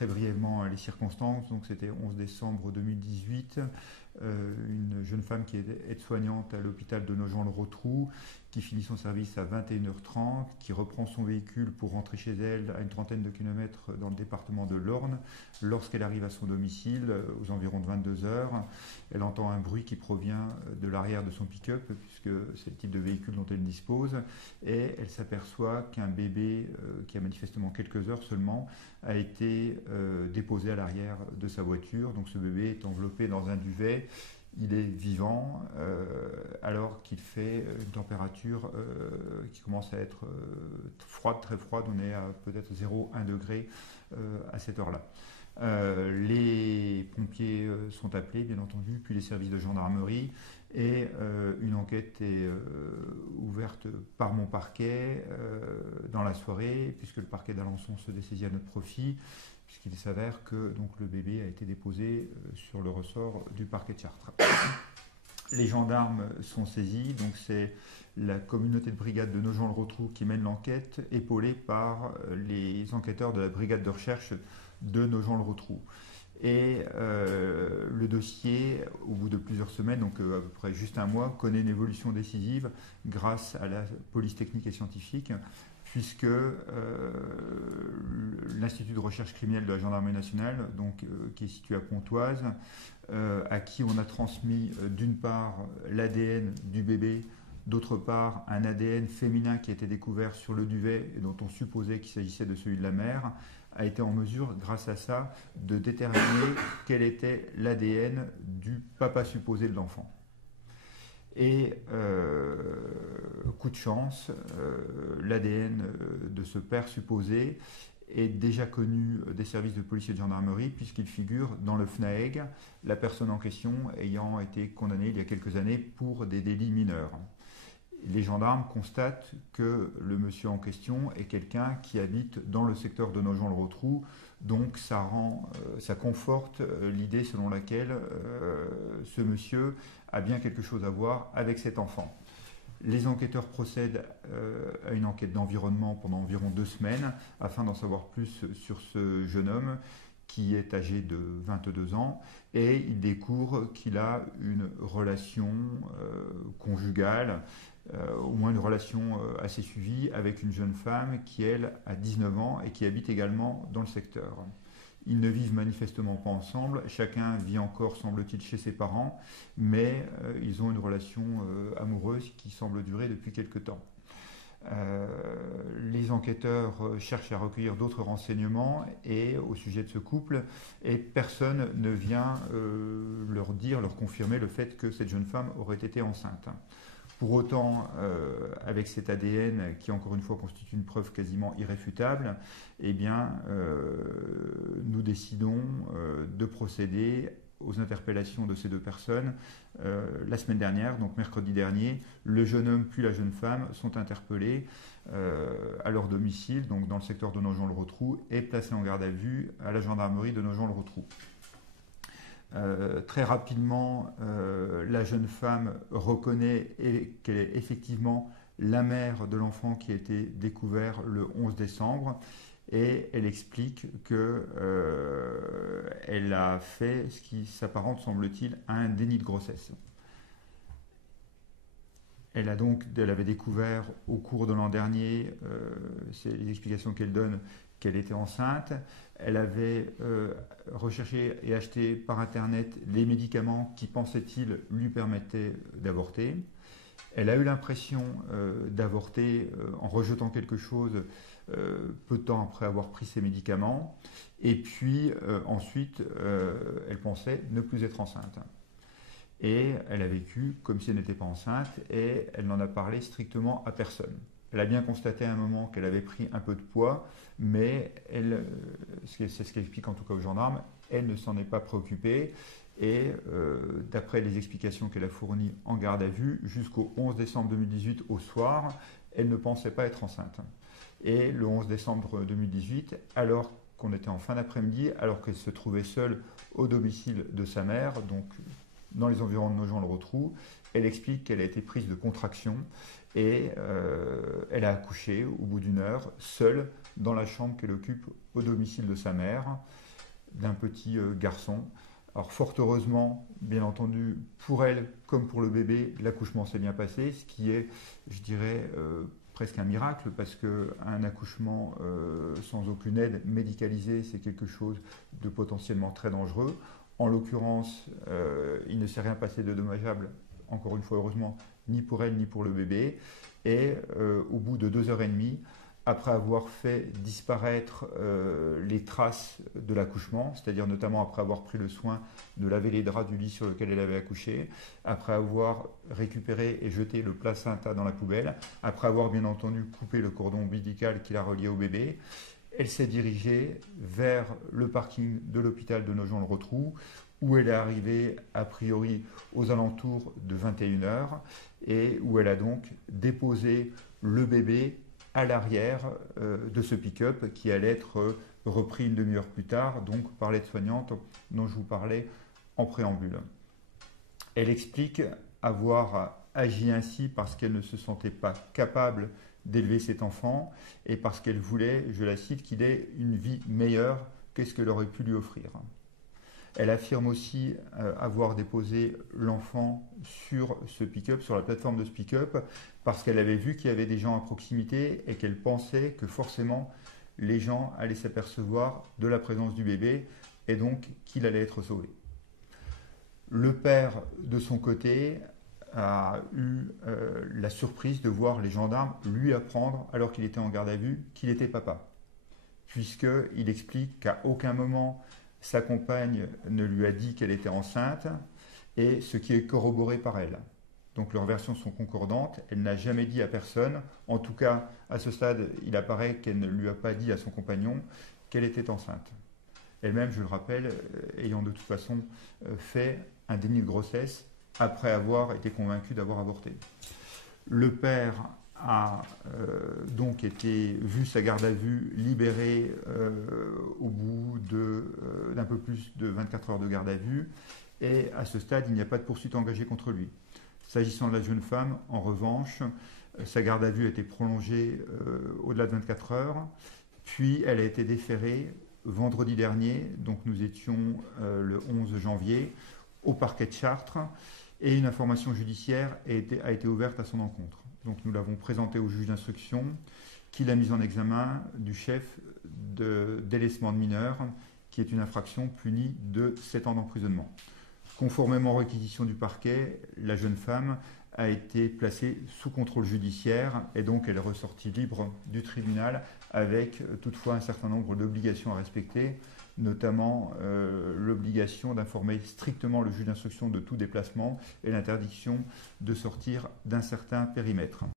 très brièvement les circonstances. Donc c'était 11 décembre 2018. Une jeune femme qui est aide-soignante à l'hôpital de Nogent-le-Rotrou, qui finit son service à 21h30, qui reprend son véhicule pour rentrer chez elle à une trentaine de kilomètres dans le département de l'Orne. Lorsqu'elle arrive à son domicile, aux environs de 22h, elle entend un bruit qui provient de l'arrière de son pick-up, puisque c'est le type de véhicule dont elle dispose, et elle s'aperçoit qu'un bébé, qui a manifestement quelques heures seulement, a été déposé à l'arrière de sa voiture. Donc ce bébé est enveloppé dans un duvet. Il est vivant alors qu'il fait une température qui commence à être froide, très froide. On est à peut-être 0,1 degré à cette heure-là. Les pompiers sont appelés, bien entendu, puis les services de gendarmerie, et une enquête est ouverte par mon parquet dans la soirée, puisque le parquet d'Alençon se dessaisit à notre profit, puisqu'il s'avère que donc, le bébé a été déposé sur le ressort du parquet de Chartres. Les gendarmes sont saisis, donc c'est la communauté de brigade de Nogent-le-Rotrou qui mène l'enquête, épaulée par les enquêteurs de la brigade de recherche de Nogent-le-Rotrou. Et le dossier, au bout de plusieurs semaines, donc à peu près juste un mois, connaît une évolution décisive grâce à la police technique et scientifique, puisque l'Institut de recherche criminelle de la gendarmerie nationale, donc, qui est situé à Pontoise, à qui on a transmis d'une part l'ADN du bébé, d'autre part un ADN féminin qui a été découvert sur le duvet et dont on supposait qu'il s'agissait de celui de la mère, a été en mesure, grâce à ça, de déterminer quel était l'ADN du papa supposé de l'enfant. Et coup de chance, l'ADN de ce père supposé est déjà connu des services de police et de gendarmerie, puisqu'il figure dans le FNAEG, la personne en question ayant été condamnée il y a quelques années pour des délits mineurs. Les gendarmes constatent que le monsieur en question est quelqu'un qui habite dans le secteur de Nogent-le-Rotrou, donc ça conforte l'idée selon laquelle ce monsieur a bien quelque chose à voir avec cet enfant. Les enquêteurs procèdent à une enquête d'environnement pendant environ 2 semaines afin d'en savoir plus sur ce jeune homme qui est âgé de 22 ans, et il découvre qu'il a une relation conjugale, au moins une relation assez suivie, avec une jeune femme qui, elle, a 19 ans et qui habite également dans le secteur. Ils ne vivent manifestement pas ensemble, chacun vit encore, semble-t-il, chez ses parents, mais ils ont une relation amoureuse qui semble durer depuis quelque temps. Les enquêteurs cherchent à recueillir d'autres renseignements au sujet de ce couple, et personne ne vient leur confirmer le fait que cette jeune femme aurait été enceinte. Pour autant, avec cet ADN qui, encore une fois, constitue une preuve quasiment irréfutable, eh bien, nous décidons de procéder aux interpellations de ces 2 personnes. La semaine dernière, donc mercredi dernier, le jeune homme puis la jeune femme sont interpellés à leur domicile, donc dans le secteur de Nogent-le-Rotrou, et placés en garde à vue à la gendarmerie de Nogent-le-Rotrou. Très rapidement, la jeune femme reconnaît qu'elle est effectivement la mère de l'enfant qui a été découvert le 11 décembre, et elle explique qu'elle a fait ce qui s'apparente, semble-t-il, à un déni de grossesse. Elle avait découvert au cours de l'an dernier, c'est les explications qu'elle donne, qu'elle était enceinte. Elle avait recherché et acheté par Internet les médicaments qui, pensait-il, lui permettaient d'avorter. Elle a eu l'impression d'avorter en rejetant quelque chose peu de temps après avoir pris ses médicaments. Et puis ensuite, elle pensait ne plus être enceinte. Et elle a vécu comme si elle n'était pas enceinte, et elle n'en a parlé strictement à personne. Elle a bien constaté à un moment qu'elle avait pris un peu de poids, mais c'est ce qu'elle explique en tout cas aux gendarmes, elle ne s'en est pas préoccupée. Et d'après les explications qu'elle a fournies en garde à vue, jusqu'au 11 décembre 2018 au soir, elle ne pensait pas être enceinte. Et le 11 décembre 2018, alors qu'on était en fin d'après-midi, alors qu'elle se trouvait seule au domicile de sa mère, donc dans les environs de Nogent-le-Rotrou, elle explique qu'elle a été prise de contraction, et elle a accouché au bout d'1 heure, seule, dans la chambre qu'elle occupe au domicile de sa mère. d'un petit garçon. Alors fort heureusement, bien entendu, pour elle comme pour le bébé, l'accouchement s'est bien passé, ce qui est, je dirais, presque un miracle, parce qu'un accouchement sans aucune aide médicalisée, c'est quelque chose de potentiellement très dangereux. En l'occurrence, il ne s'est rien passé de dommageable, encore une fois heureusement, ni pour elle ni pour le bébé. Et au bout de 2 heures et demie, après avoir fait disparaître les traces de l'accouchement, c'est-à-dire notamment après avoir pris le soin de laver les draps du lit sur lequel elle avait accouché, après avoir récupéré et jeté le placenta dans la poubelle, après avoir bien entendu coupé le cordon ombilical qui la reliait au bébé, elle s'est dirigée vers le parking de l'hôpital de Nogent-le-Rotrou, où elle est arrivée a priori aux alentours de 21 h et où elle a donc déposé le bébé à l'arrière de ce pick-up qui allait être repris une demi-heure plus tard, donc par l'aide-soignante dont je vous parlais en préambule. Elle explique avoir agi ainsi parce qu'elle ne se sentait pas capable d'élever cet enfant et parce qu'elle voulait, je la cite, qu'il ait une vie meilleure que ce qu'elle aurait pu lui offrir. Elle affirme aussi avoir déposé l'enfant sur ce pick-up, sur la plateforme de ce pick-up, parce qu'elle avait vu qu'il y avait des gens à proximité et qu'elle pensait que forcément les gens allaient s'apercevoir de la présence du bébé et donc qu'il allait être sauvé. Le père, de son côté, a eu la surprise de voir les gendarmes lui apprendre, alors qu'il était en garde à vue, qu'il était papa, puisqu'il explique qu'à aucun moment sa compagne ne lui a dit qu'elle était enceinte, et ce qui est corroboré par elle. Donc leurs versions sont concordantes, elle n'a jamais dit à personne, en tout cas à ce stade il apparaît qu'elle ne lui a pas dit à son compagnon qu'elle était enceinte. Elle-même, je le rappelle, ayant de toute façon fait un déni de grossesse après avoir été convaincue d'avoir avorté. Le père a donc été, vu sa garde à vue, libéré au bout d'un peu plus de 24 heures de garde à vue, et à ce stade, il n'y a pas de poursuite engagée contre lui. S'agissant de la jeune femme, en revanche, sa garde à vue a été prolongée au-delà de 24 heures, puis elle a été déférée vendredi dernier, donc nous étions le 11 janvier, au parquet de Chartres, et une information judiciaire a été ouverte à son encontre. Donc nous l'avons présenté au juge d'instruction, qui l'a mise en examen du chef de délaissement de mineurs, qui est une infraction punie de 7 ans d'emprisonnement. Conformément aux réquisitions du parquet, la jeune femme a été placée sous contrôle judiciaire et donc elle est ressortie libre du tribunal avec toutefois un certain nombre d'obligations à respecter, notamment l'obligation d'informer strictement le juge d'instruction de tout déplacement et l'interdiction de sortir d'un certain périmètre.